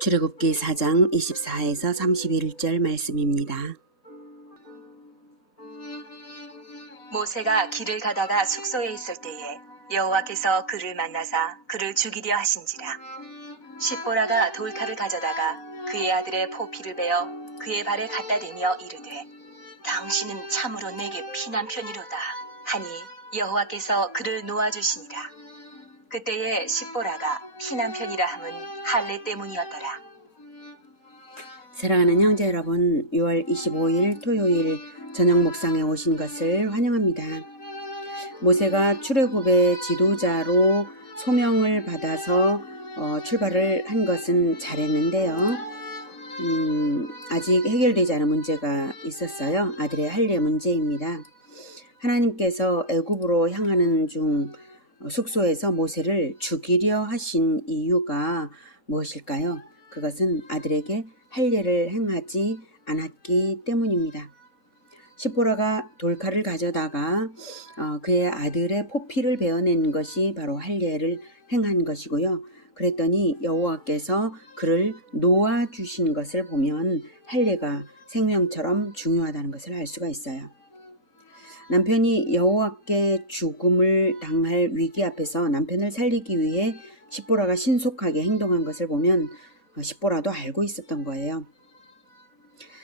출애굽기 4장 24에서 31절 말씀입니다. 모세가 길을 가다가 숙소에 있을 때에 여호와께서 그를 만나사 그를 죽이려 하신지라. 십보라가 돌칼을 가져다가 그의 아들의 포피를 베어 그의 발에 갖다 대며 이르되 당신은 참으로 내게 피난편이로다 하니 여호와께서 그를 놓아주시니라. 그때에 십보라가 피난편이라 함은 할례 때문이었더라. 사랑하는 형제 여러분, 6월 25일 토요일 저녁 목상에 오신 것을 환영합니다. 모세가 출애굽의 지도자로 소명을 받아서 출발을 한 것은 잘했는데요. 아직 해결되지 않은 문제가 있었어요. 아들의 할례 문제입니다. 하나님께서 애굽으로 향하는 중 숙소에서 모세를 죽이려 하신 이유가 무엇일까요? 그것은 아들에게 할례를 행하지 않았기 때문입니다. 십보라가 돌칼을 가져다가 그의 아들의 포피를 베어낸 것이 바로 할례를 행한 것이고요. 그랬더니 여호와께서 그를 놓아주신 것을 보면 할례가 생명처럼 중요하다는 것을 알 수가 있어요. 남편이 여호와께 죽음을 당할 위기 앞에서 남편을 살리기 위해 십보라가 신속하게 행동한 것을 보면 십보라도 알고 있었던 거예요.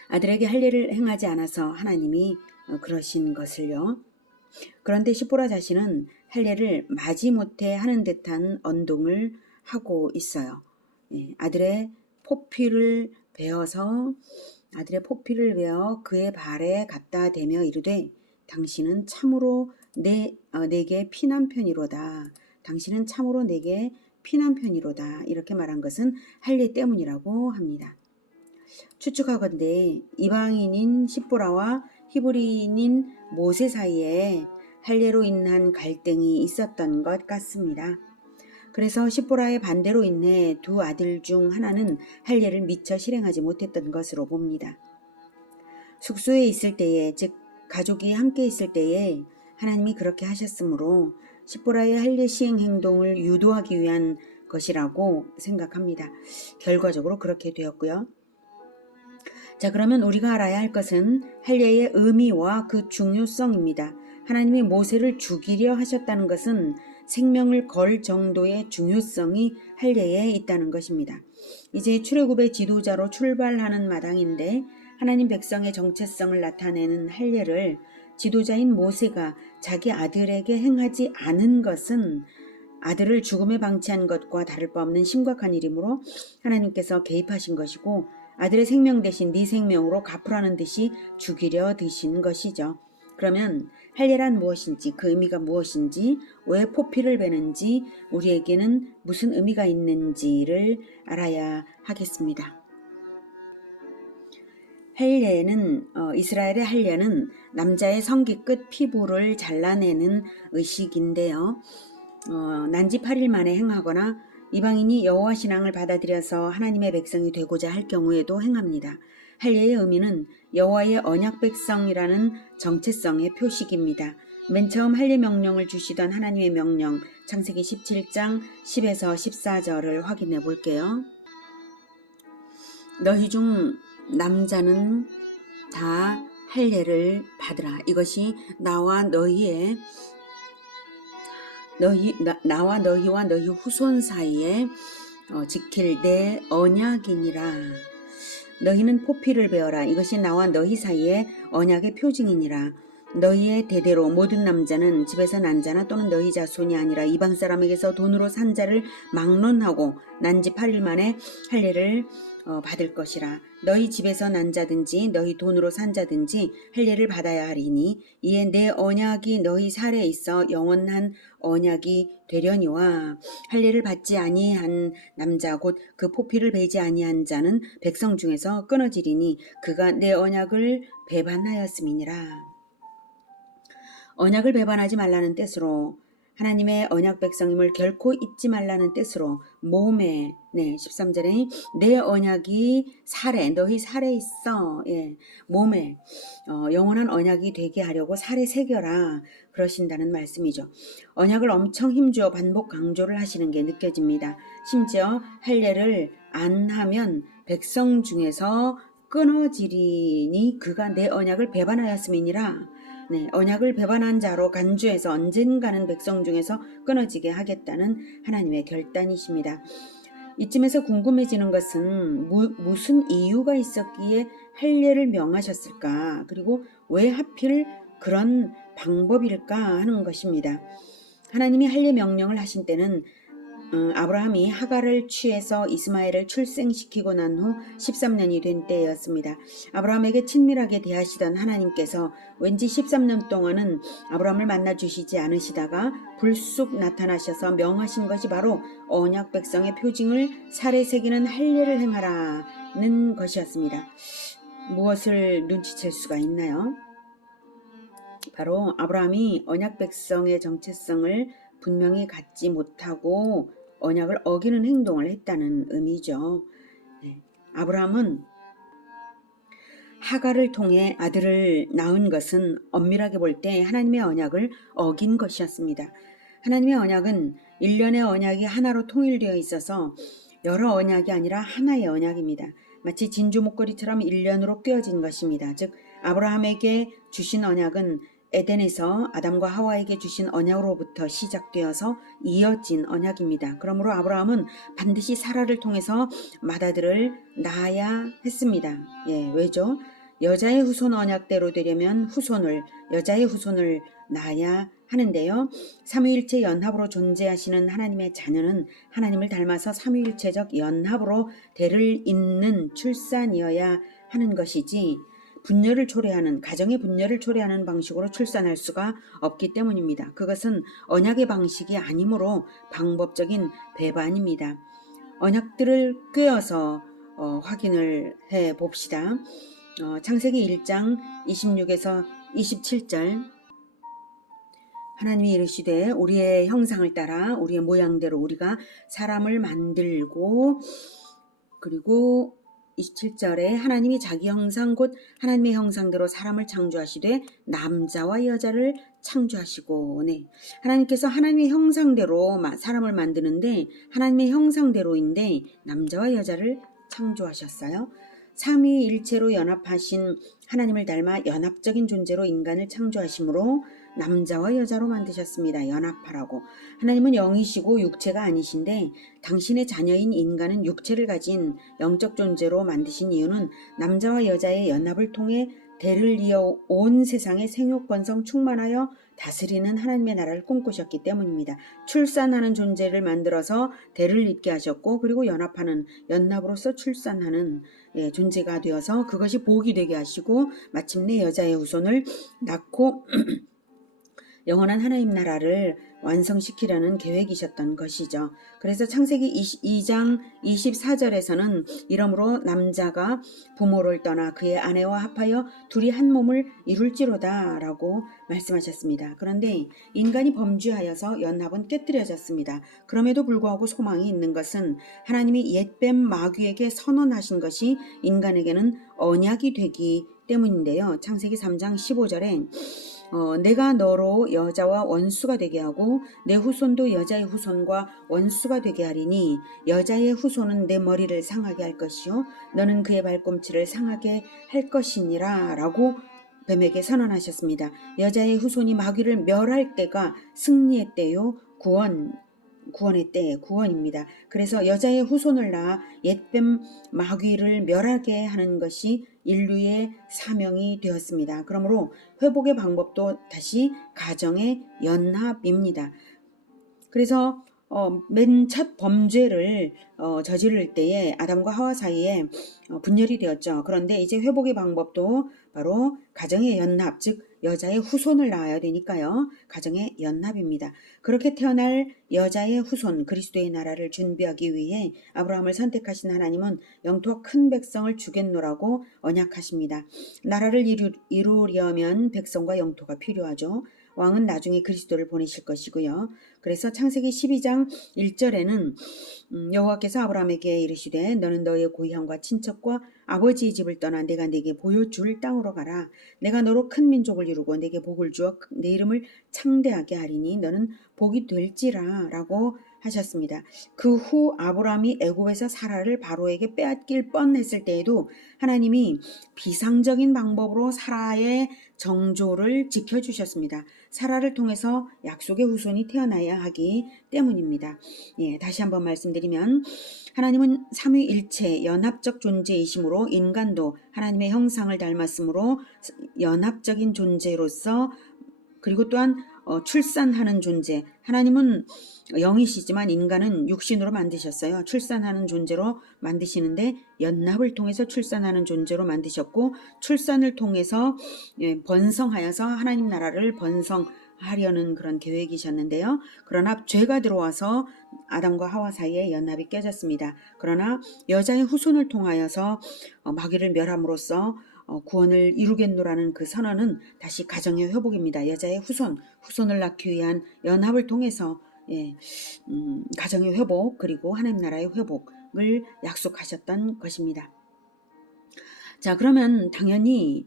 아들에게 할례를 행하지 않아서 하나님이 그러신 것을요. 그런데 십보라 자신은 할례를 마지못해 하는 듯한 언동을 하고 있어요. 아들의 포피를 베어 그의 발에 갖다 대며 이르되 당신은 참으로 내게 피난편이로다. 당신은 참으로 내게 피난편이로다. 이렇게 말한 것은 할례 때문이라고 합니다. 추측하건대 이방인인 십보라와 히브리인인 모세 사이에 할례로 인한 갈등이 있었던 것 같습니다. 그래서 십보라의 반대로 인해 두 아들 중 하나는 할례를 미처 실행하지 못했던 것으로 봅니다. 숙소에 있을 때에, 즉 가족이 함께 있을 때에 하나님이 그렇게 하셨으므로 십보라의 할례 시행 행동을 유도하기 위한 것이라고 생각합니다. 결과적으로 그렇게 되었고요. 자, 그러면 우리가 알아야 할 것은 할례의 의미와 그 중요성입니다. 하나님이 모세를 죽이려 하셨다는 것은 생명을 걸 정도의 중요성이 할례에 있다는 것입니다. 이제 출애굽의 지도자로 출발하는 마당인데 하나님 백성의 정체성을 나타내는 할례를 지도자인 모세가 자기 아들에게 행하지 않은 것은 아들을 죽음에 방치한 것과 다를 바 없는 심각한 일이므로 하나님께서 개입하신 것이고 아들의 생명 대신 네 생명으로 갚으라는 듯이 죽이려 드신 것이죠. 그러면 할례란 무엇인지, 그 의미가 무엇인지, 왜 포피를 베는지, 우리에게는 무슨 의미가 있는지를 알아야 하겠습니다. 할례는 이스라엘의 할례는 남자의 성기 끝 피부를 잘라내는 의식인데요. 난지 8일 만에 행하거나 이방인이 여호와 신앙을 받아들여서 하나님의 백성이 되고자 할 경우에도 행합니다. 할례의 의미는 여호와의 언약 백성이라는 정체성의 표식입니다. 맨 처음 할례 명령을 주시던 하나님의 명령, 창세기 17장 10에서 14절을 확인해 볼게요. 너희 중 남자는 다 할례를 받으라. 이것이 나와 너희와 너희 후손 사이에 지킬 내 언약이니라. 너희는 포피를 베어라. 이것이 나와 너희 사이에 언약의 표징이니라. 너희의 대대로 모든 남자는 집에서 난 자나 또는 너희 자손이 아니라 이방 사람에게서 돈으로 산 자를 막론하고 난지 8일 만에 할례를 받을 것이라. 너희 집에서 난 자든지 너희 돈으로 산 자든지 할례를 받아야 하리니 이에 내 언약이 너희 살에 있어 영원한 언약이 되려니와 할례를 받지 아니한 남자 곧 그 포피를 베지 아니한 자는 백성 중에서 끊어지리니 그가 내 언약을 배반하였음이니라. 언약을 배반하지 말라는 뜻으로 하나님의 언약 백성임을 결코 잊지 말라는 뜻으로 몸에 13절에 내 언약이 살에 너희 살에 있어. 몸에 영원한 언약이 되게 하려고 살에 새겨라 그러신다는 말씀이죠. 언약을 엄청 힘주어 반복 강조를 하시는 게 느껴집니다. 심지어 할례를 안 하면 백성 중에서 끊어지리니 그가 내 언약을 배반하였음이니라. 언약을 배반한 자로 간주해서 언젠가는 백성 중에서 끊어지게 하겠다는 하나님의 결단이십니다. 이쯤에서 궁금해지는 것은 무슨 이유가 있었기에 할례를 명하셨을까? 그리고 왜 하필 그런 방법일까 하는 것입니다. 하나님이 할례 명령을 하신 때는 아브라함이 하갈을 취해서 이스마엘을 출생시키고 난 후 13년이 된 때였습니다. 아브라함에게 친밀하게 대하시던 하나님께서 왠지 13년 동안은 아브라함을 만나주시지 않으시다가 불쑥 나타나셔서 명하신 것이 바로 언약 백성의 표징을 살에 새기는 할례를 행하라는 것이었습니다. 무엇을 눈치챌 수가 있나요? 바로 아브라함이 언약 백성의 정체성을 분명히 갖지 못하고 언약을 어기는 행동을 했다는 의미죠. 아브라함은 하갈을 통해 아들을 낳은 것은 엄밀하게 볼 때 하나님의 언약을 어긴 것이었습니다. 하나님의 언약은 일련의 언약이 하나로 통일되어 있어서 여러 언약이 아니라 하나의 언약입니다. 마치 진주 목걸이처럼 일련으로 꿰어진 것입니다. 즉 아브라함에게 주신 언약은 에덴에서 아담과 하와에게 주신 언약으로부터 시작되어서 이어진 언약입니다. 그러므로 아브라함은 반드시 사라를 통해서 맏아들을 낳아야 했습니다. 왜죠? 여자의 후손 언약대로 되려면 여자의 후손을 낳아야 하는데요. 삼위일체 연합으로 존재하시는 하나님의 자녀는 하나님을 닮아서 삼위일체적 연합으로 대를 잇는 출산이어야 하는 것이지 가정의 분열을 초래하는 방식으로 출산할 수가 없기 때문입니다. 그것은 언약의 방식이 아니므로 방법적인 배반입니다. 언약들을 꿰어서 확인을 해 봅시다. 창세기 1장 26에서 27절 하나님이 이르시되 우리의 형상을 따라 우리의 모양대로 우리가 사람을 만들고 그리고 27절에 하나님이 자기 형상 곧 하나님의 형상대로 사람을 창조하시되 남자와 여자를 창조하시고 하나님께서 하나님의 형상대로 사람을 만드는데 하나님의 형상대로인데 남자와 여자를 창조하셨어요. 삼위일체로 연합하신 하나님을 닮아 연합적인 존재로 인간을 창조하심으로 남자와 여자로 만드셨습니다. 연합하라고. 하나님은 영이시고 육체가 아니신데 당신의 자녀인 인간은 육체를 가진 영적 존재로 만드신 이유는 남자와 여자의 연합을 통해 대를 이어 온 세상의 생육 번성 충만하여 다스리는 하나님의 나라를 꿈꾸셨기 때문입니다. 출산하는 존재를 만들어서 대를 잇게 하셨고 그리고 연합으로서 출산하는 존재가 되어서 그것이 복이 되게 하시고 마침내 여자의 후손을 낳고 영원한 하나님 나라를 완성시키려는 계획이셨던 것이죠. 그래서 창세기 22장 24절에서는 이러므로 남자가 부모를 떠나 그의 아내와 합하여 둘이 한 몸을 이룰지로다 라고 말씀하셨습니다. 그런데 인간이 범죄하여서 연합은 깨뜨려졌습니다. 그럼에도 불구하고 소망이 있는 것은 하나님이 옛뱀 마귀에게 선언하신 것이 인간에게는 언약이 되기 때문인데요. 창세기 3장 15절에 내가 너로 여자와 원수가 되게 하고 내 후손도 여자의 후손과 원수가 되게 하리니 여자의 후손은 내 머리를 상하게 할 것이요 너는 그의 발꿈치를 상하게 할 것이니라 라고 뱀에게 선언하셨습니다. 여자의 후손이 마귀를 멸할 때가 승리의 때요 구원의 때, 구원입니다. 그래서 여자의 후손을 낳아 옛뱀 마귀를 멸하게 하는 것이 인류의 사명이 되었습니다. 그러므로 회복의 방법도 다시 가정의 연합입니다. 그래서 맨 첫 범죄를 저지를 때에 아담과 하와 사이에 분열이 되었죠. 그런데 이제 회복의 방법도 바로 가정의 연합, 즉 여자의 후손을 낳아야 되니까요. 가정의 연합입니다. 그렇게 태어날 여자의 후손 그리스도의 나라를 준비하기 위해 아브라함을 선택하신 하나님은 영토와 큰 백성을 주겠노라고 언약하십니다. 나라를 이루려면 백성과 영토가 필요하죠. 왕은 나중에 그리스도를 보내실 것이고요. 그래서 창세기 12장 1절에는 여호와께서 아브라함에게 이르시되 너는 너의 고향과 친척과 아버지의 집을 떠나 내가 네게 보여줄 땅으로 가라. 내가 너로 큰 민족을 이루고 네게 복을 주어 내 이름을 창대하게 하리니 너는 복이 될지라 라고 하셨습니다. 그 후 아브라함이 애굽에서 사라를 바로에게 빼앗길 뻔했을 때에도 하나님이 비상적인 방법으로 사라의 정조를 지켜주셨습니다. 사라를 통해서 약속의 후손이 태어나야 하기 때문입니다. 예, 다시 한번 말씀드리면 하나님은 삼위일체 연합적 존재이시므로 인간도 하나님의 형상을 닮았으므로 연합적인 존재로서 그리고 또한 출산하는 존재. 하나님은 영이시지만 인간은 육신으로 만드셨어요. 출산하는 존재로 만드시는데 연합을 통해서 출산하는 존재로 만드셨고 출산을 통해서 번성하여서 하나님 나라를 번성하려는 그런 계획이셨는데요. 그러나 죄가 들어와서 아담과 하와 사이에 연합이 깨졌습니다. 그러나 여자의 후손을 통하여서 마귀를 멸함으로써 구원을 이루겠노라는 그 선언은 다시 가정의 회복입니다. 여자의 후손을 낳기 위한 연합을 통해서 가정의 회복 그리고 하나님 나라의 회복을 약속하셨던 것입니다. 자, 그러면 당연히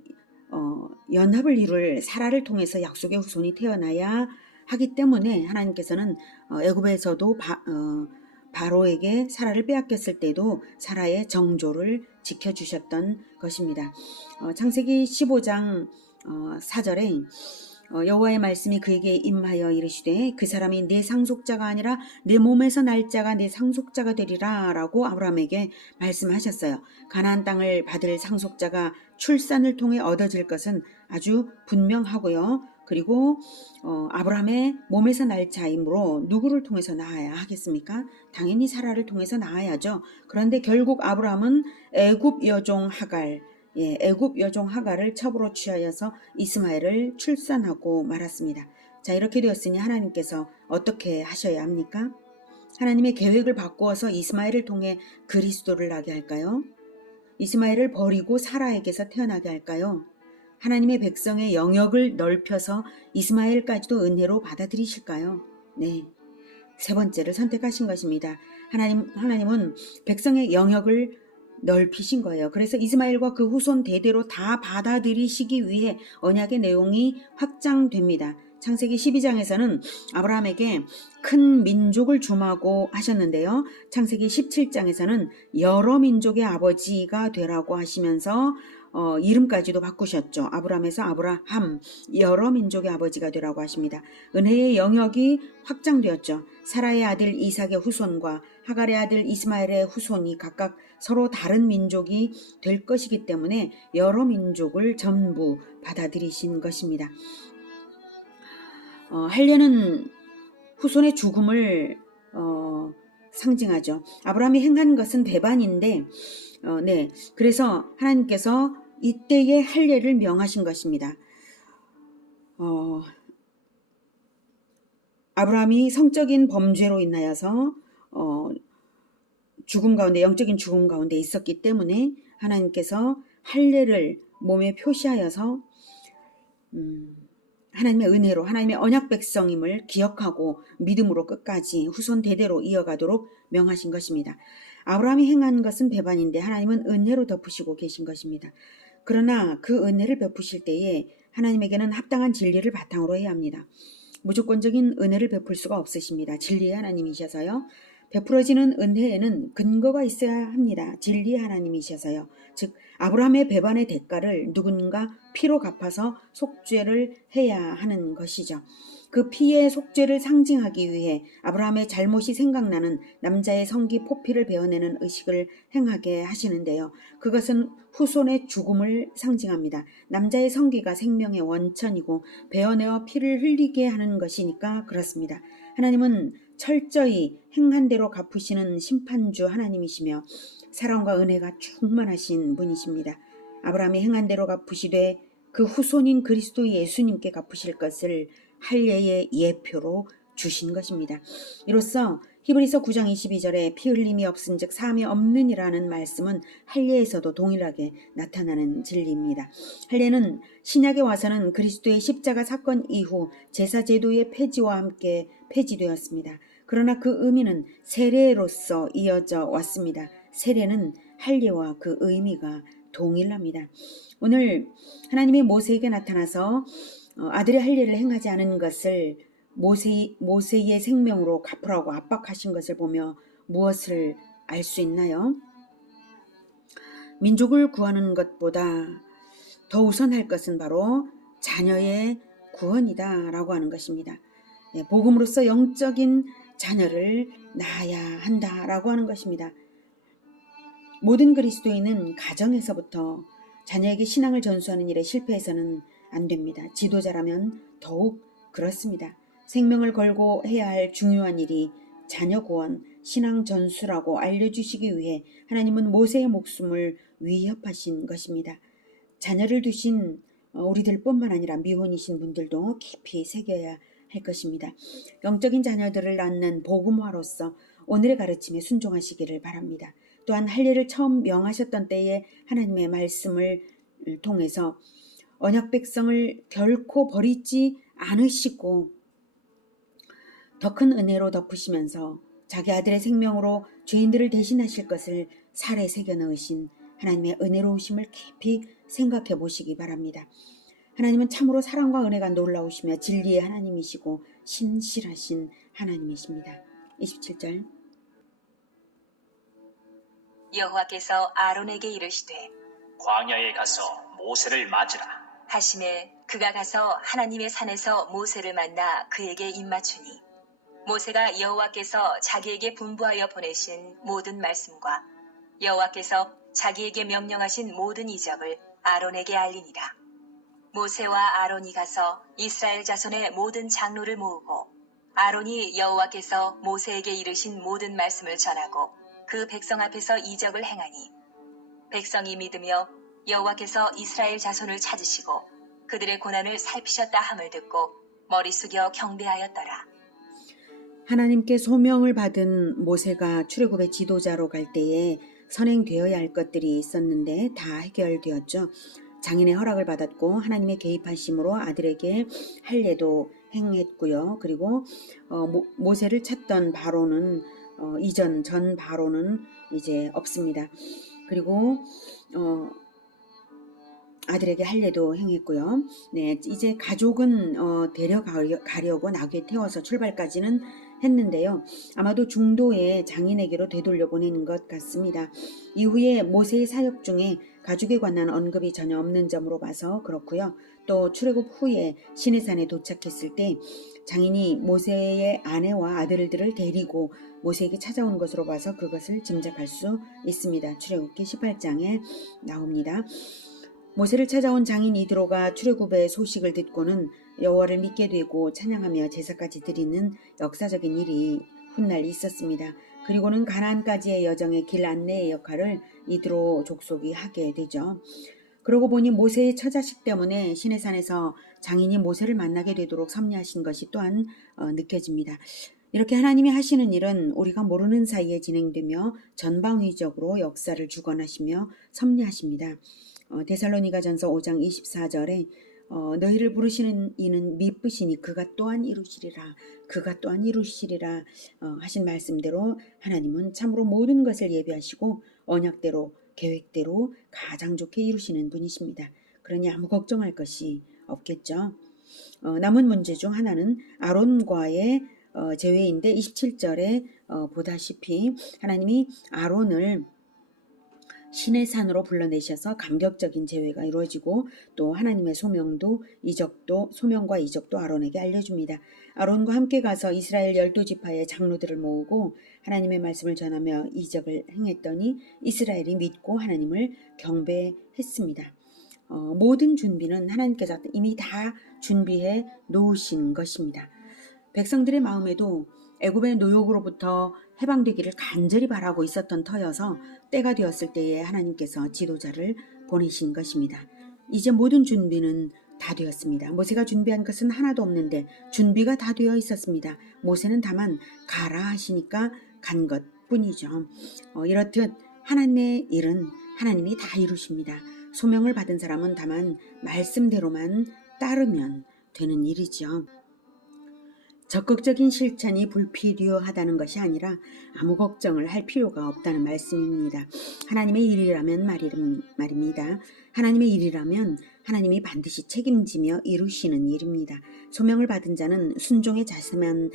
연합을 이룰 사라를 통해서 약속의 후손이 태어나야 하기 때문에 하나님께서는 애굽에서도 바로에게 사라를 빼앗겼을 때도 사라의 정조를 지켜주셨던 것입니다. 창세기 15장 4절에 여호와의 말씀이 그에게 임하여 이르시되 그 사람이 내 상속자가 아니라 내 몸에서 날 자가 내 상속자가 되리라 라고 아브라함에게 말씀하셨어요. 가나안 땅을 받을 상속자가 출산을 통해 얻어질 것은 아주 분명하고요. 그리고 아브라함의 몸에서 날 자이므로 누구를 통해서 낳아야 하겠습니까? 당연히 사라를 통해서 낳아야죠. 그런데 결국 아브라함은 애굽 여종 하갈, 애굽 여종 하갈을 첩으로 취하여서 이스마엘을 출산하고 말았습니다. 자, 이렇게 되었으니 하나님께서 어떻게 하셔야 합니까? 하나님의 계획을 바꾸어서 이스마엘을 통해 그리스도를 나게 할까요? 이스마엘을 버리고 사라에게서 태어나게 할까요? 하나님의 백성의 영역을 넓혀서 이스마엘까지도 은혜로 받아들이실까요? 네. 세 번째를 선택하신 것입니다. 하나님은 백성의 영역을 넓히신 거예요. 그래서 이스마엘과 그 후손 대대로 다 받아들이시기 위해 언약의 내용이 확장됩니다. 창세기 12장에서는 아브라함에게 큰 민족을 주마고 하셨는데요. 창세기 17장에서는 여러 민족의 아버지가 되라고 하시면서 이름까지도 바꾸셨죠. 아브라함에서 아브라함, 여러 민족의 아버지가 되라고 하십니다. 은혜의 영역이 확장되었죠. 사라의 아들 이삭의 후손과 하갈의 아들 이스마엘의 후손이 각각 서로 다른 민족이 될 것이기 때문에 여러 민족을 전부 받아들이신 것입니다. 할례는 후손의 죽음을 상징하죠. 아브라함이 행한 것은 배반인데 그래서 하나님께서 이때의 할례를 명하신 것입니다. 아브라함이 성적인 범죄로 인하여서 죽음 가운데 영적인 죽음 가운데 있었기 때문에 하나님께서 할례를 몸에 표시하여서 하나님의 은혜로 하나님의 언약 백성임을 기억하고 믿음으로 끝까지 후손 대대로 이어가도록 명하신 것입니다. 아브라함이 행한 것은 배반인데 하나님은 은혜로 덮으시고 계신 것입니다. 그러나 그 은혜를 베푸실 때에 하나님에게는 합당한 진리를 바탕으로 해야 합니다. 무조건적인 은혜를 베풀 수가 없으십니다. 진리의 하나님이셔서요. 베풀어지는 은혜에는 근거가 있어야 합니다. 진리의 하나님이셔서요. 즉 아브라함의 배반의 대가를 누군가 피로 갚아서 속죄를 해야 하는 것이죠. 그 피의 속죄를 상징하기 위해 아브라함의 잘못이 생각나는 남자의 성기 포피를 베어내는 의식을 행하게 하시는데요. 그것은 후손의 죽음을 상징합니다. 남자의 성기가 생명의 원천이고 베어내어 피를 흘리게 하는 것이니까 그렇습니다. 하나님은 철저히 행한 대로 갚으시는 심판주 하나님이시며 사랑과 은혜가 충만하신 분이십니다. 아브라함이 행한 대로 갚으시되 그 후손인 그리스도 예수님께 갚으실 것을 할례의 예표로 주신 것입니다. 이로써 히브리서 9장 22절에 피 흘림이 없은즉 사함이 없느니라는 말씀은 할례에서도 동일하게 나타나는 진리입니다. 할례는 신약에 와서는 그리스도의 십자가 사건 이후 제사 제도의 폐지와 함께 폐지되었습니다. 그러나 그 의미는 세례로서 이어져 왔습니다. 세례는 할례와 그 의미가 동일합니다. 오늘 하나님이 모세에게 나타나서 아들의 할례를 행하지 않은 것을 모세의 생명으로 갚으라고 압박하신 것을 보며 무엇을 알 수 있나요? 민족을 구하는 것보다 더 우선할 것은 바로 자녀의 구원이다 라고 하는 것입니다. 복음으로서 영적인 자녀를 낳아야 한다라고 하는 것입니다. 모든 그리스도인은 가정에서부터 자녀에게 신앙을 전수하는 일에 실패해서는 안 됩니다. 지도자라면 더욱 그렇습니다. 생명을 걸고 해야 할 중요한 일이 자녀 구원, 신앙 전수라고 알려주시기 위해 하나님은 모세의 목숨을 위협하신 것입니다. 자녀를 두신 우리들뿐만 아니라 미혼이신 분들도 깊이 새겨야 할 것입니다. 영적인 자녀들을 낳는 복음화로서 오늘의 가르침에 순종하시기를 바랍니다. 또한 할례를 처음 명하셨던 때에 하나님의 말씀을 통해서 언약 백성을 결코 버리지 않으시고 더 큰 은혜로 덮으시면서 자기 아들의 생명으로 죄인들을 대신하실 것을 살에 새겨 넣으신 하나님의 은혜로우심을 깊이 생각해 보시기 바랍니다. 하나님은 참으로 사랑과 은혜가 놀라우시며 진리의 하나님이시고 신실하신 하나님이십니다. 27절 여호와께서 아론에게 이르시되 광야에 가서 모세를 맞으라. 하심에 그가 가서 하나님의 산에서 모세를 만나 그에게 입맞추니 모세가 여호와께서 자기에게 분부하여 보내신 모든 말씀과 여호와께서 자기에게 명령하신 모든 이적을 아론에게 알리니라. 모세와 아론이 가서 이스라엘 자손의 모든 장로를 모으고 아론이 여호와께서 모세에게 이르신 모든 말씀을 전하고 그 백성 앞에서 이적을 행하니 백성이 믿으며 여호와께서 이스라엘 자손을 찾으시고 그들의 고난을 살피셨다 함을 듣고 머리 숙여 경배하였더라. 하나님께 소명을 받은 모세가 출애굽의 지도자로 갈 때에 선행되어야 할 것들이 있었는데 다 해결되었죠. 장인의 허락을 받았고 하나님의 개입하심으로 아들에게 할례도 행했고요. 그리고 모세를 찾던 바로는 전 바로는 이제 없습니다. 그리고 아들에게 할례도 행했고요. 네, 이제 가족은 데려가려고 나귀에 태워서 출발까지는 했는데요. 아마도 중도에 장인에게로 되돌려 보내는 것 같습니다. 이후에 모세의 사역 중에 가족에 관한 언급이 전혀 없는 점으로 봐서 그렇고요. 또 출애굽 후에 시내산에 도착했을 때 장인이 모세의 아내와 아들들을 데리고 모세에게 찾아온 것으로 봐서 그것을 짐작할 수 있습니다. 출애굽기 18장에 나옵니다. 모세를 찾아온 장인 이드로가 출애굽의 소식을 듣고는 여호와를 믿게 되고 찬양하며 제사까지 드리는 역사적인 일이 훗날 있었습니다. 그리고는 가나안까지의 여정의 길 안내의 역할을 이드로 족속이 하게 되죠. 그러고 보니 모세의 처자식 때문에 시내산에서 장인이 모세를 만나게 되도록 섭리하신 것이 또한 느껴집니다. 이렇게 하나님이 하시는 일은 우리가 모르는 사이에 진행되며 전방위적으로 역사를 주관하시며 섭리하십니다. 데살로니가전서 5장 24절에 너희를 부르시는 이는 미쁘시니 그가 또한 이루시리라 하신 말씀대로 하나님은 참으로 모든 것을 예비하시고 언약대로 계획대로 가장 좋게 이루시는 분이십니다. 그러니 아무 걱정할 것이 없겠죠. 남은 문제 중 하나는 아론과의 제외인데 27절에 보다시피 하나님이 아론을 시내산으로 불러내셔서 감격적인 제외가 이루어지고 또 하나님의 소명과 이적도 아론에게 알려줍니다. 아론과 함께 가서 이스라엘 12지파의 장로들을 모으고 하나님의 말씀을 전하며 이적을 행했더니 이스라엘이 믿고 하나님을 경배했습니다. 모든 준비는 하나님께서 이미 다 준비해 놓으신 것입니다. 백성들의 마음에도 애굽의 노역으로부터 해방되기를 간절히 바라고 있었던 터여서 때가 되었을 때에 하나님께서 지도자를 보내신 것입니다. 이제 모든 준비는 다 되었습니다. 모세가 준비한 것은 하나도 없는데 준비가 다 되어 있었습니다. 모세는 다만 가라 하시니까 간 것뿐이죠. 이렇듯 하나님의 일은 하나님이 다 이루십니다. 소명을 받은 사람은 다만 말씀대로만 따르면 되는 일이죠. 적극적인 실천이 불필요하다는 것이 아니라 아무 걱정을 할 필요가 없다는 말씀입니다. 하나님의 일이라면 말입니다. 하나님의 일이라면 하나님이 반드시 책임지며 이루시는 일입니다. 소명을 받은 자는 순종의 자세만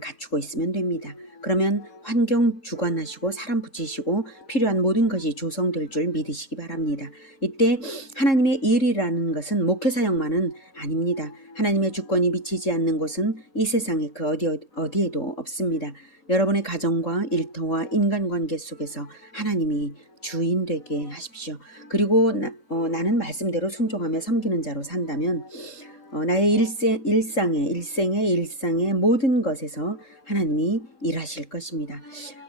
갖추고 있으면 됩니다. 그러면 환경 주관하시고 사람 붙이시고 필요한 모든 것이 조성될 줄 믿으시기 바랍니다. 이때 하나님의 일이라는 것은 목회 사역만은 아닙니다. 하나님의 주권이 미치지 않는 곳은 이 세상에 그 어디에도 없습니다. 여러분의 가정과 일터와 인간관계 속에서 하나님이 주인 되게 하십시오. 그리고 나는 말씀대로 순종하며 섬기는 자로 산다면 나의 일생의 모든 것에서 하나님이 일하실 것입니다.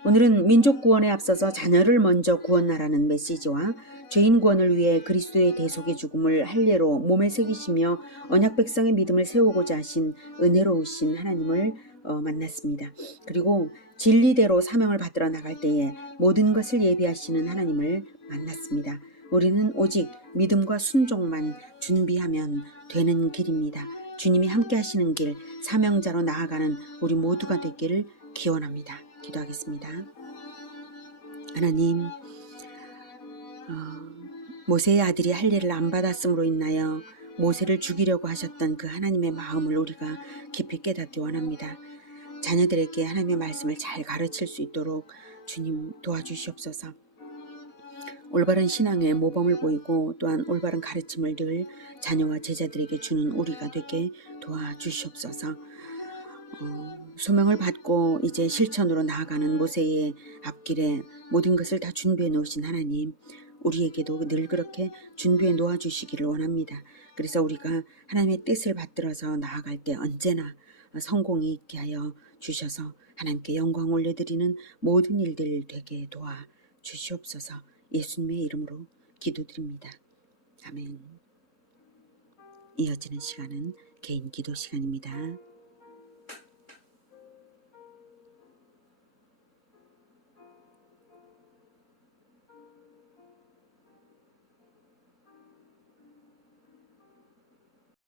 오늘은 민족 구원에 앞서서 자녀를 먼저 구원하라는 메시지와 죄인 구원을 위해 그리스도의 대속의 죽음을 할례로 몸에 새기시며 언약 백성의 믿음을 세우고자 하신 은혜로우신 하나님을 만났습니다. 그리고 진리대로 사명을 받들어 나갈 때에 모든 것을 예비하시는 하나님을 만났습니다. 우리는 오직 믿음과 순종만 준비하면 되는 길입니다. 주님이 함께 하시는 길, 사명자로 나아가는 우리 모두가 되기를 기원합니다. 기도하겠습니다. 하나님, 모세의 아들이 할례를 안 받았음으로 인하여 모세를 죽이려고 하셨던 그 하나님의 마음을 우리가 깊이 깨닫기 원합니다. 자녀들에게 하나님의 말씀을 잘 가르칠 수 있도록 주님 도와주시옵소서. 올바른 신앙의 모범을 보이고 또한 올바른 가르침을 늘 자녀와 제자들에게 주는 우리가 되게 도와주시옵소서. 소명을 받고 이제 실천으로 나아가는 모세의 앞길에 모든 것을 다 준비해 놓으신 하나님, 우리에게도 늘 그렇게 준비해 놓아 주시기를 원합니다. 그래서 우리가 하나님의 뜻을 받들어서 나아갈 때 언제나 성공이 있게 하여 주셔서 하나님께 영광 올려드리는 모든 일들 되게 도와 주시옵소서. 예수님의 이름으로 기도드립니다. 아멘. 이어지는 시간은 개인 기도 시간입니다.